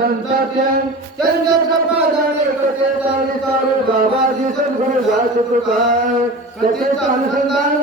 संतात्या त्यांच्या पादाने कथेचा चालू गावाची सद्गुरू जातो काय कथेचा अनुसंधान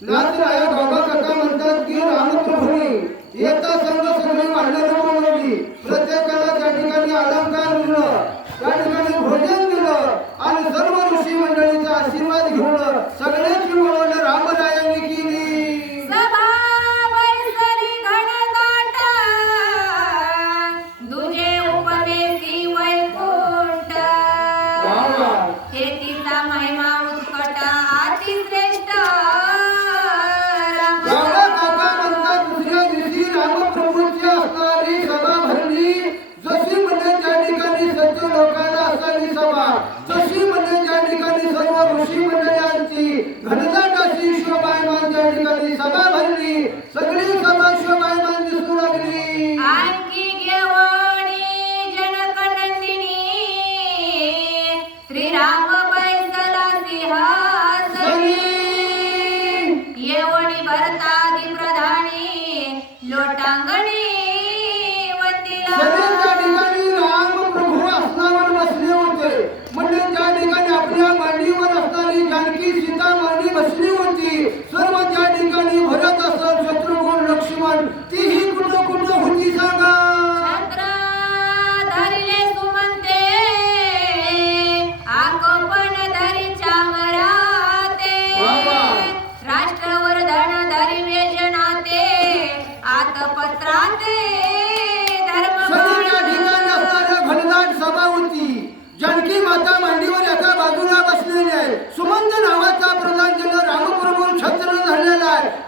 नाथराया बाबा काका म्हणतात की रामप्रभूंनी येता संघ सगळी वाढणारी बोलवली प्रत्येकाला त्या ठिकाणी अलंकार दिलं त्या ठिकाणी भोजन दिलं आणि सर्व ऋषी मंडळीचा आशीर्वाद घेऊन सगळ्यांची बोलवणं रामरायांनी केली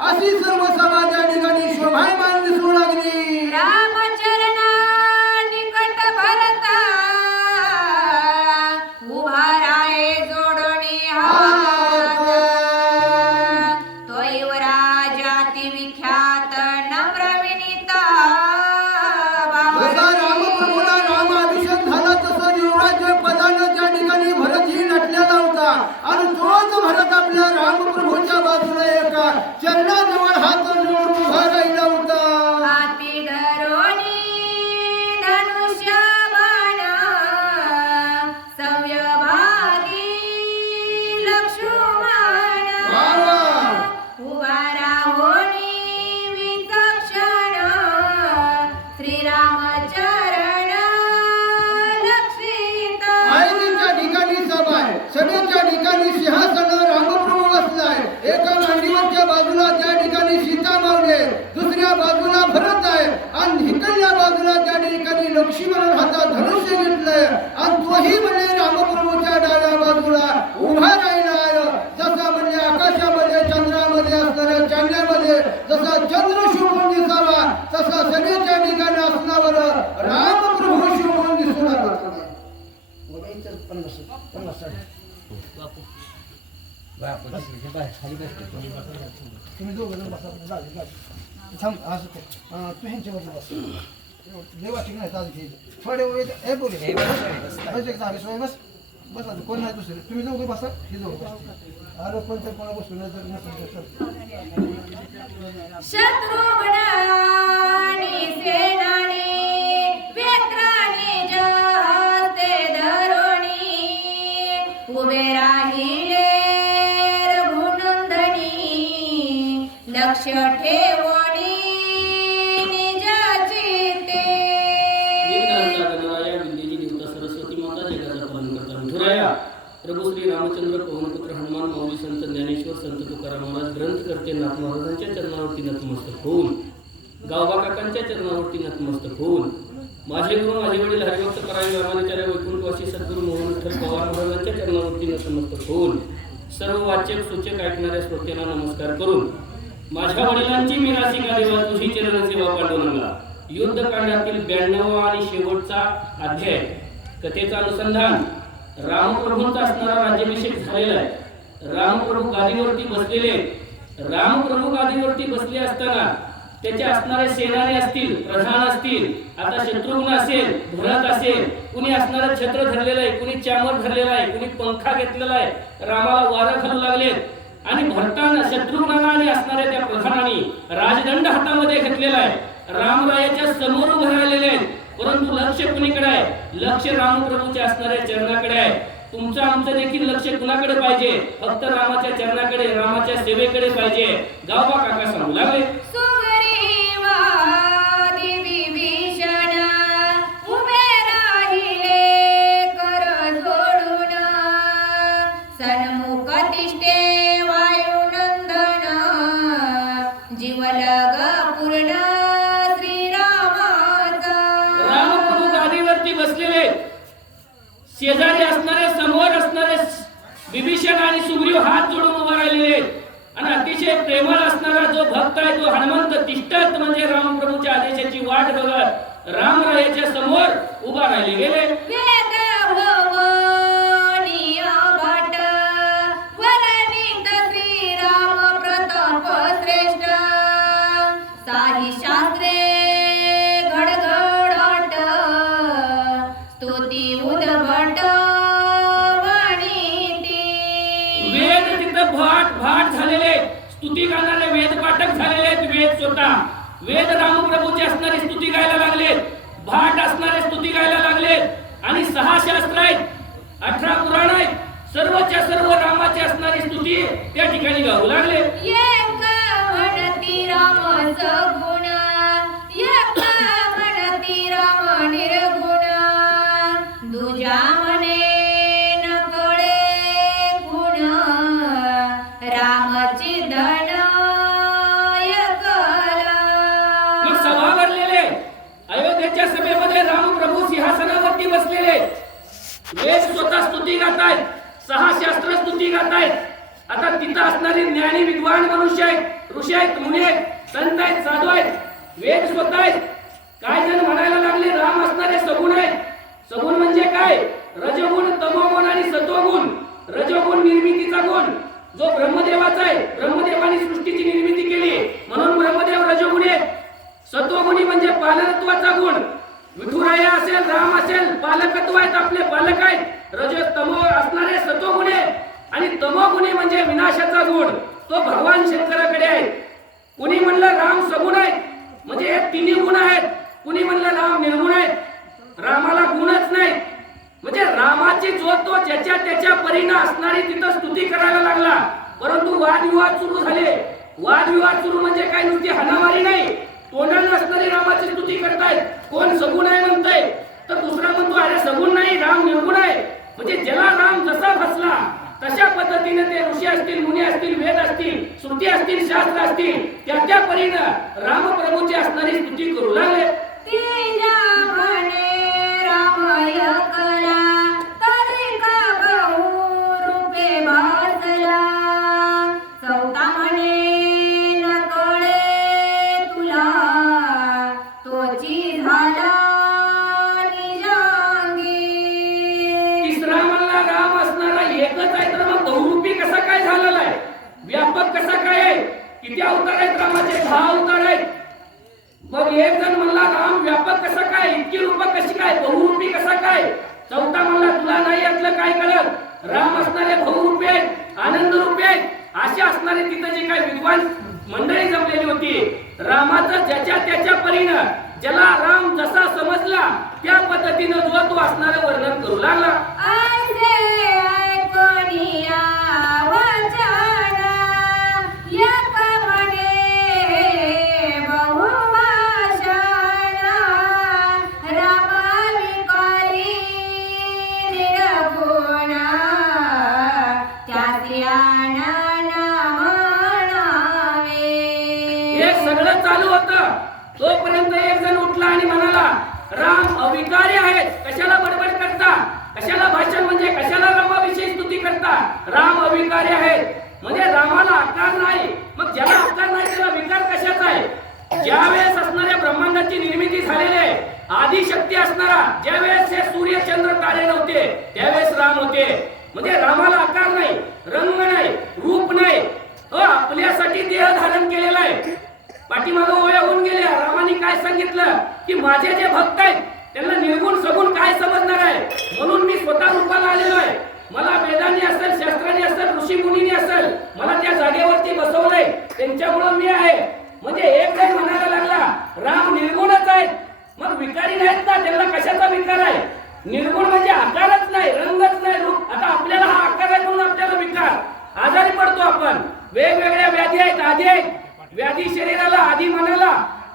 अशी सर्व समाजा ठिकाणी शोभायमान दिसू लागली रामचरणा निकट भरता उभा राये जोडणी हात तोयवरा जाती विख्यात नम्र विनीता जसा रामप्रभूला रामाभिषेक झाला तसा युवराज पदानं त्या ठिकाणी भरतही नटलेला होता आणि तोच भरत आपल्या रामप्रभूच्या बाजूला एका चरणाजवळ हात जोडून उभा राहिला होता हाती धरोणी धनुष्य बाण सव्यभागी लक्ष्मण उभा राहोणी विचक्षण श्रीरामचरण लक्षित आईच्या ठिकाणी सभा आहे सभेच्या ठिकाणी सिंहासनावर रामप्रभू बसलाय एका मांडीवरच्या बाजूला त्या ठिकाणी सीता मावले दुसऱ्या बाजूला भरत आहे आणि इकडल्या बाजूला त्या ठिकाणी लक्ष्मण हातात धनुष्य घेतलंय आणि तोही म्हणजे रामप्रभूच्या डाव्या बाजूला उभा राहिला आहे जसा म्हणजे आकाशामध्ये चंद्रामध्ये असणाऱ्या चांदण्यामध्ये जसा चंद्र शोभून दिसावा तसा सभेच्या ठिकाणी असणावर रामप्रभू शोभून दिसू लागला तुम्ही दोघं बसा थांब असं तू ह्यांच्याबद्दल बस देवाची नाही ताज घे थोडे हे बोले बस बस आता कोण नाही दुसरे तुम्ही दोघं बसा हे दोघं बस अरे कोणतं कोणा बसू नाही तर शत्रुघ्नानी सेनानी व्यत्रानी जास्ते धरोणी उभे राहिले रघुनंदनी लक्ष ठेवणी निजाची ते सरस्वती माता जगाचा पालन करता विठुराया प्रभू श्री रामचंद्र पवनपुत्र हनुमान माऊली संत ज्ञानेश्वर संत तुकाराम महाराज ग्रंथकर्ते नाथ महाराजांच्या चरणावरती नतमस्तक होऊन गावबा काकांच्या चरणावरती नतमस्तक होऊन माझे गुरु माझे वडील हरिभक्त परायण रामाचार्य वैकुंठवासी सद्गुरू मोहन विठ्ठल पवार महाराजांच्या चरणावरती नतमस्तक होऊन सर्व वाचक सूचक ऐकणाऱ्या श्रोत्यांना नमस्कार करून माझ्या वडिलांची मी रासिका देवा तुझी चरण सेवा पांडुरंगा युद्धकांडातील 92 आणि शेवटचा अध्याय कथेचा अनुसंधान रामप्रभूंचा असणारा राज्याभिषेक झालेला आहे रामप्रभू गादीवरती बसलेले रामप्रभू गादीवरती बसले असताना त्याचे असणारे सेनानी असतील प्रधान असतील आता शत्रुघ्न असेल भरत असेल कुणी असणारं छत्र धरलेलं आहे कुणी चामर धरलेला आहे कुणी पंखा घेतलेला आहे रामाला वारं घालू लागलेत आणि भरताना शत्रुघ्नाला आणि असणाऱ्या त्या प्रधानांनी राजदंड हातामध्ये घेतलेला आहे रामरायाच्या समोर उभे राहिलेले आहेत परंतु लक्ष कुणीकडे आहे? लक्ष रामप्रभूच्या असणाऱ्या चरणाकडे आहे. तुमचं आमचं देखील लक्ष कुणाकडे पाहिजे? फक्त रामाच्या चरणाकडे, रामाच्या सेवेकडे पाहिजे. गावबा काका सांगू लागले, सुग्रीवादी विभीषण उभे राहिले कर जोडून, सन्मुख तिष्ठे वायुनंदन, जीवलग पूर्ण श्रीरामाचा. रामप्रभू गादीवरती बसलेले, शेजारी असणारे, समोर असणारे विभीषण आणि सुग्रीव हात जोडून उभा राहिलेले आणि अतिशय प्रेमळ असणारा जो भक्त आहे तो हनुमंत तिष्ठत म्हणजे रामप्रभूच्या आदेशाची वाट बघत रामरायाच्या समोर उभा राहिले गेले. वेद भवनीय भट वर्णित श्रीराम प्रताप श्रेष्ठ, साही शास्त्रे घडघडाट, स्तुती उद्भट वणिती. वेद तिथं भाट भाट झालेले, स्तुती गाणारे वेद पाठक झालेले आहेत. वेद स्वतः वेद रामप्रभूचे असणारी स्तुती गायला लागले, भाट असणारे स्तुती गायला लागले आणि 6 शास्त्र आहेत, 18 पुराण आहेत, सर्वच्या सर्व रामाची असणारी स्तुती त्या ठिकाणी गाऊ लागले. एक म्हणती राम सगुण, एक म्हणती राम निर्गुण, दुजा म्हणे न कळे गुण, रामची धन एकला. मग सभा भरलेले, अयोध्येच्या सभेमध्ये रामप्रभू सिंहासनावरती बसलेले, वेद स्वतः स्तुती गातायत, 6 शास्त्र स्तुती गातायत. आता तिथं असणारे ज्ञानी विद्वान मनुष्य आहेत, ऋषी आहेत, मुनी आहेत, संत आहेत, साधू आहेत, वेद स्वतः आहेत. काय जण म्हणायला लागले राम असणारे सगुण आहेत. सगुण म्हणजे काय? रजगुण, तमोगुण आणि सत्वगुण. रजगुण निर्मितीचा गुण जो ब्रह्मदेवाचा आहे, ब्रह्मदेवाने सृष्टीची निर्मिती केली म्हणून ब्रह्मदेव रजगुणी आहेत. सत्वगुणी म्हणजे पालकत्वाचा गुण. विठुराया असेल, राम असेल, पालकत्व आहेत, आपले पालक आहेत. तमो असणारे सत्वगुणी आहेत आणि तमोगुणी म्हणजे विनाशाचा गुण, तो भगवान शंकराकडे आहे. कुणी म्हणलं राम सगुण आहेत म्हणजे हे तिन्ही गुण आहेत, कुणी म्हणलं राम निर्गुण आहेत, रामाला गुणच नाही. म्हणजे रामाची जो तो ज्याच्या त्याच्या परीने असणारी तिथं स्तुती करायला लागला. परंतु वादविवाद सुरू झाले. वादविवाद सुरू म्हणजे काय? नुसती हाणामारी नाही, तोंडाने असणारी रामाची स्तुती करतायत. कोण सगुण आहे म्हणताय तर दुसरा म्हणतो अरे सगुण नाही, राम निर्गुण आहे. म्हणजे ज्याला राम जसा फसला तशा पद्धतीने ते ऋषी असतील, मुनी असतील, वेद असतील, श्रुती असतील, शास्त्र असतील, त्या परीने रामप्रभूची असणारी स्तुती करू लागले. तेजा म्हणे राम एकला, तरी का बहु रूपे भासला, चौथा म्हणे न कळे तुला, तोची झाला निजांगी. तिसरा म्हणला राम असणारा एकच आहे तर मग बहुरूपी कसा काय झालेला आहे? व्यापक कसा काय आहे? किती अवतार आहेत रामाचे? 10 अवतार आहेत. मग एक जण म्हणला राम व्यापक कसा काय, इतकी रूप कशी काय, बहुरूपी कसा काय? चौथा म्हणला तुला नाही यातलं काय कळत, राम असणारे बहुरूपी आहेत, आनंद रूपी आहेत. अशा असणारे तिथं जे काही विद्वान मंडळी जमलेली होती, रामाचं ज्याच्या त्याच्या परीनं ज्याला राम जसा समजला त्या पद्धतीनं जो तो असणारं वर्णन करू लागला. ऐसे ऐकोनिया वचन, एक म्हणे बहुभाषण, राम विकारी निर्गुण, त्यासी आनंद म्हणावे. हे सगळं चालू होतं तोपर्यंत एक जण उठला आणि म्हणाला राम अविकारी आहेत, कशाला बडबड करता, कशाला भाषण म्हणजे कशाला रामाविषयी स्तुती करता, राम अविकारी आहेत. म्हणजे रामाला आकार नाही. मग ज्याला आकार नाही त्याला विकार कशाचा आहे? ज्यावेळेस असणाऱ्या ब्रह्मांडाची निर्मिती झालेली आहे, आदिशक्ती असणारा, ज्यावेळेस हे सूर्य चंद्र तारे नव्हते त्यावेळेस राम होते. म्हणजे रामाला आकार नाही, रंग नाही, रूप नाही, आपल्यासाठी देह धारण केलेला आहे. पाठीमागे ओव्या होऊन गेल्या. रामाने काय सांगितलं की माझे जे भक्त आहेत त्यांना निर्गुण सगुण काय समजणार आहे, म्हणून मी स्वतः रूपाला आलेलो आहे. मला वेदांनी असेल, शास्त्रांनी असेल, ऋषी मुनींनी असेल, मला त्या जागेवरती बसवलंय, त्यांच्यामुळे मी आहे. म्हणजे एक जण म्हणायला लागला राम निर्गुणच आहेत, मग विकारी नाही आहेत ना त्यांना कशाचा विकार आहे? निर्गुण म्हणजे आकारच नाही, रंगच नाही, रूप. आता आपल्याला हा आकार आहे म्हणून आपल्याला विकार, आजारी पडतो आपण. वेगवेगळ्या व्याधी आहेत, आधी आहेत. व्याधी शरीराला, आधी मनाला.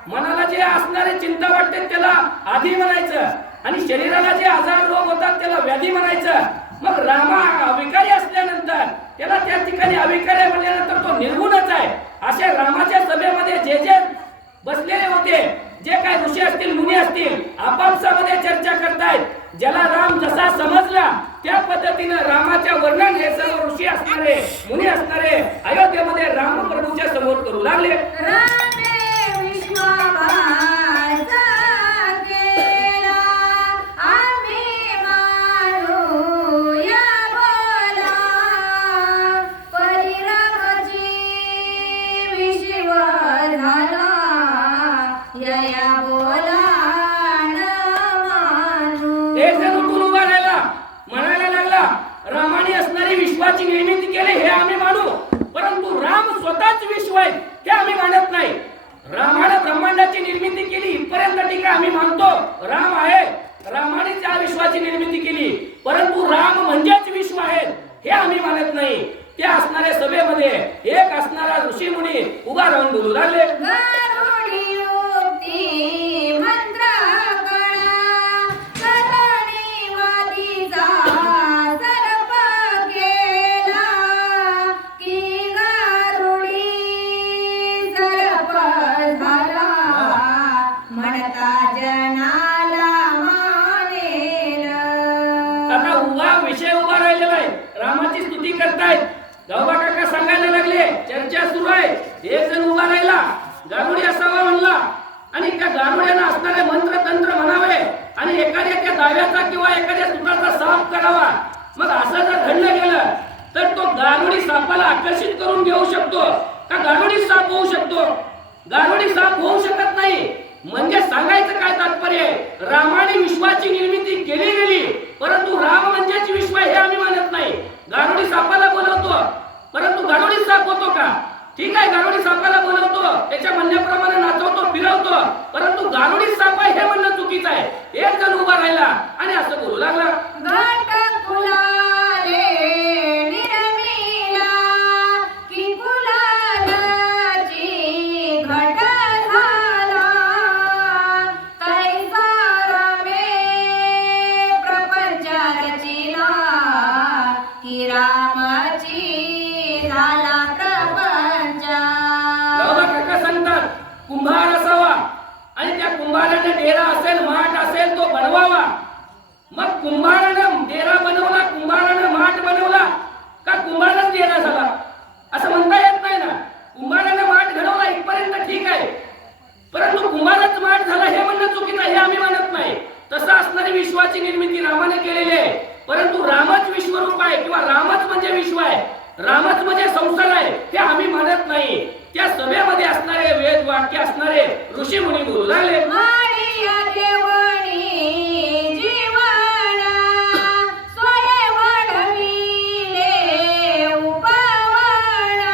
मनाला जे असणारे चिंता वाटते त्याला आधी म्हणायचं, आणि शरीराला जे आजार रोग होतात त्याला व्याधी म्हणायचं. मग रामा अविकारी असल्यानंतर त्याला त्या ठिकाणी अविकारी म्हणल्यानंतर तो निर्गुणच आहे. अशा रामाच्या सभेमध्ये जे जे बसलेले होते, जे काय ऋषी असतील, मुनी असतील, आपापसामध्ये चर्चा करतायत. ज्याला राम जसा समजला त्या पद्धतीनं रामाच्या वर्णन हे सर्व ऋषी असणारे, मुनी असणारे अयोध्येमध्ये रामप्रभूच्या समोर करू लागले. रामे विश्वाभाचा केला, आम्ही मानूया बोला. परिरामाची विश्व झाला, यया बोला न मानू. एक जण उठून उभा राहिला, म्हणायला लागला, रामाने असणारी विश्वाची निर्मिती केली हे आम्ही मानू, परंतु राम स्वतःच विश्व आहे हे आम्ही मानत नाही. रामाने ब्रह्मांडाची निर्मिती केली इथपर्यंत ठीक आहे, आम्ही मानतो राम आहे, रामाने त्या विश्वाची निर्मिती केली, परंतु राम म्हणजेच विश्व आहे हे आम्ही मानत नाही. त्या असणाऱ्या सभेमध्ये एक असणारा ऋषी मुनी उभा राहून बोलू लागले. गरुडी युक्ती मंत्र कळा, कलनी वादीचा सर्प केला, की गरुडी सर्प झाला, म्हणता जनाला मानेल. आता विषय उभा राहिलेला आहे, रामाची स्तुती करतायत. गावबा काका सांगायला लागले, चर्चा सुरू आहे. एक जण उभा राहिला, गारुडी असावा म्हणला, आणि त्या गारुड्यानं असणारे मंत्र तंत्र म्हणावे, आणि एखाद्या त्या दाव्याचा किंवा एखाद्या सुताचा साप करावा. मग असं जर घडलं गेलं तर तो गारुडी सापाला आकर्षित करून घेऊ शकतो का गारुडी साप होऊ शकतो? गारुडी साप होऊ शकत नाही. म्हणजे सांगायचं काय तात्पर्य आहे? रामाने विश्वाची निर्मिती केली गेली, परंतु राम म्हणजेच विश्व हे आम्ही मानत नाही. गारुडी सापाला बोलवतो, परंतु गारुडी साप होतो का? ठीक आहे, गारुडी सापाला बोलवतो, त्याच्या म्हणण्याप्रमाणे नाचवतो, फिरवतो, परंतु गारुडी साप आहे हे म्हणणं चुकीचं आहे. एक जण उभा राहिला आणि असं बोलू लागला. घट फुलाले निर्मिला, की फुलाची घट झाला, कैसा रामे प्रपंच रचिला, की रामाची झाला प्रपंच. गावबा काका सांगतात, कुंभार असावा आणि त्या कुंभाराने डेरा असेल, माठ असेल तो बनवावा. मग कुंभारानं डेरा बनवला, कुंभारानं माठ बनवला का कुंभारच डेरा झाला? असं म्हणता येत नाही ना. कुंभारानं माठ घडवला इथपर्यंत ठीक आहे, परंतु कुंभारच माठ झाला हे म्हणणं चुकीचं आहे, हे आम्ही मानत नाही. तसं असणारी विश्वाची निर्मिती रामाने केलेली आहे, परंतु रामच विश्वरूप आहे किंवा रामच म्हणजे विश्व आहे, रामच म्हणजे संसार आहे हे आम्ही मानत नाही. त्या सभेमध्ये असणारे वेद वाक्य असणारे ऋषी मुनी बोलू लागले. मारिया देवणी जीवना, स्वये वाढविले उपवना,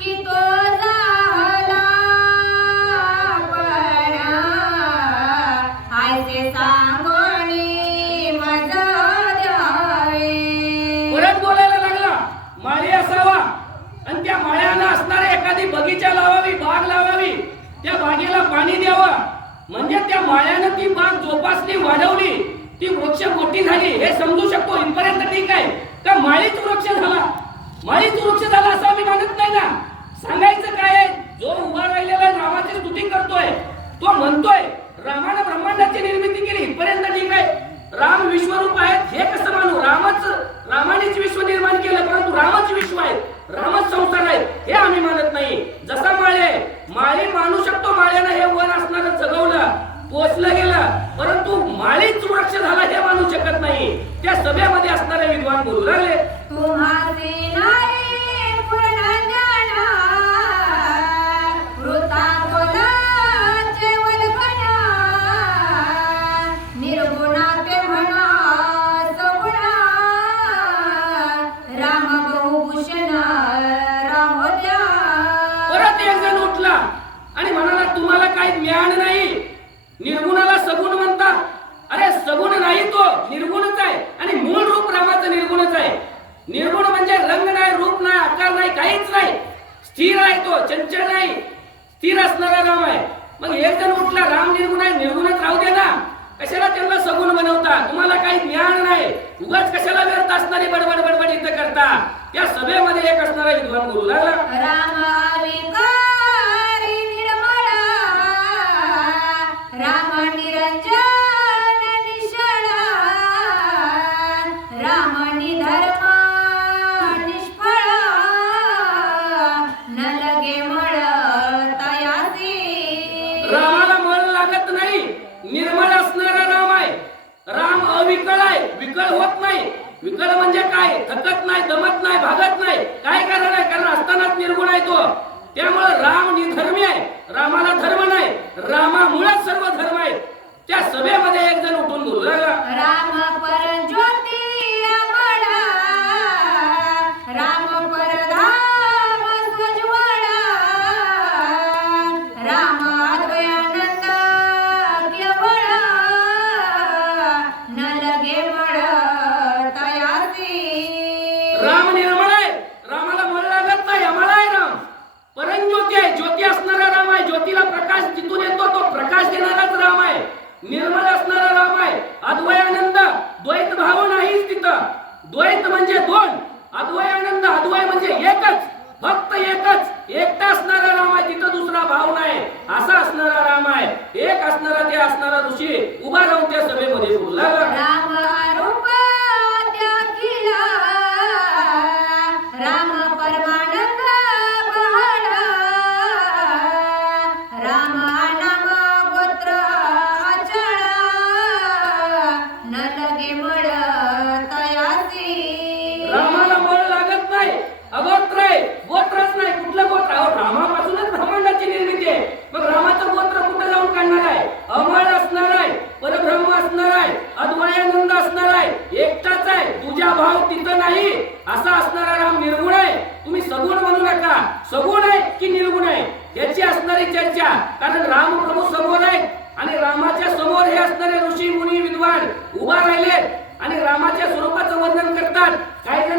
की तो झाला पणा, हायचे सांगोणी मज द्यावे. परत बोलायला लागला, माळी असावा आणि त्या माळ्यानं असणारे एखादी बगीचा लावावी, बाग लावावी, त्या बागेला पाणी द्यावं, म्हणजे त्या माळ्यानं ती बाग जोपासली, वाढवली, ती वृक्ष मोठी झाली हे समजू शकतो इथपर्यंत ठीक आहे. का माळीच वृक्ष झाला, माळीच वृक्ष झाला असं आम्ही मानत नाही ना. सांगायचं काय आहे? जो उभा राहिलेला रामाची स्तुती करतोय तो म्हणतोय रामाने ब्रह्मांडाची निर्मिती केली इथपर्यंत ठीक आहे. राम विश्वरूप आहेत हे कसं मानू? रामानेच विश्व निर्माण केलं, परंतु रामच विश्व आहे, रामच संसार आहे हे आम्ही मानत नाही. जसा माळी मानू शकतो, माळ्यानं हे वन असणारं जगवलं, पोचलं गेलं, परंतु माळीच वृक्ष झाला हे मानू शकत नाही. त्या सभेमध्ये असणारे विद्वान बोलू लागले. तुम्हाचे नाही पूर्ण ज्ञाना, वृथा बोलाचे वल्गना, निर्गुणा ते म्हणा सगुणा, राम बहुभूषण राम द्या. परत एक जण उठला आणि म्हणाला, तुम्हाला काही ज्ञान नाही, निर्गुणाला निर्गुणच आहे आणि मूळ रूप रामाचं निर्गुणच आहे. निर्गुण म्हणजे रंग नाही, रूप नाही, आकार नाही, काहीच नाही. स्थिर आहे, तो चंचल नाही, स्थिर असणारा राम आहे. मग एक जण उठला राम निर्गुण आहे, निर्गुणच राहू दे ना, कशाला त्यांना सगुण बनवता? तुम्हाला काही ज्ञान नाही, उगाच कशाला व्यर्थ असणारी बडबड बडबड इथं करता? त्या सभेमध्ये एक असणारा विद्वान बोलू लागला, राम अविकारी निर्मळा, राम निरंजन निष्ठा, राम निधर्म निष्फळ, न लगे मळ तयासी. रामाला मळ लागत नाही, निर्मळ असणारा राम आहे. राम अविकळ आहे, विकळ होत नाही. विकळ म्हणजे काय? थकत नाही, दमत नाही, भागत नाही. काय कारण आहे? कारण असतानाच निर्गुण आहे तो. त्यामुळे राम निधर्मी आहे, रामाला धर्म नाही, रामामुळेच सर्व धर्म आहे. त्या सभेमध्ये एक जण उठून बोलू लागला, राम परज्योती अमळा, राम परधाम सुज्वळा, राम अद्वयानंद केवळा, न लगे मळ तयासी. राम निर्मळ आहे, रामाला मळ लागत नाही, अमळ आहे राम. परंज्योती आहे, ज्योती असणारा राम आहे. ज्योतीला प्रकाश जिथून येतो तो प्रकाश देणाराच राम आहे. निर्मळ असणारा राम आहे. अद्वयानंद, द्वैत भाव नाहीच तिथं. द्वैत म्हणजे दोन, अद्वयानंद, अद्वय म्हणजे एकच, फक्त एकच, एकटा असणारा राम आहे. तिथं दुसरा भाव नाही, असा असणारा राम आहे. एक असणारा ते असणारा ऋषी उभा राहून त्या सभेमध्ये बोलला, राम अरूप त्याखिला, राम परमानंद बहळा, राम नाम गोत्र अचळा, न लगे मळ तयासी. रामाला मळ लागत नाही, अगोत्र आहे, गोत्रच नाही. कुठलं गोत्र? अहो, रामापासूनच ब्रह्मांडाची निर्मिती आहे. मग रामाचं गोत्र कुठं जाऊन काढणार आहे? अमळ असणार आहे, परब्रह्म असणार आहे, अद्वयानंद असणार आहे, एकटाच आहे, तुझा भाव तिथं नाही, असा असणारा राम निर्गुण आहे. तुम्ही सगुण म्हणू नका. सगुण आहे की निर्गुण आहे याची असणारी चर्चा. कारण रामप्रभू समोर आहेत आणि रामाच्या समोर हे असणारे ऋषी मुनी विद्वान उभा राहिले आणि रामाच्या स्वरूपाचं वर्णन करतात. काही जण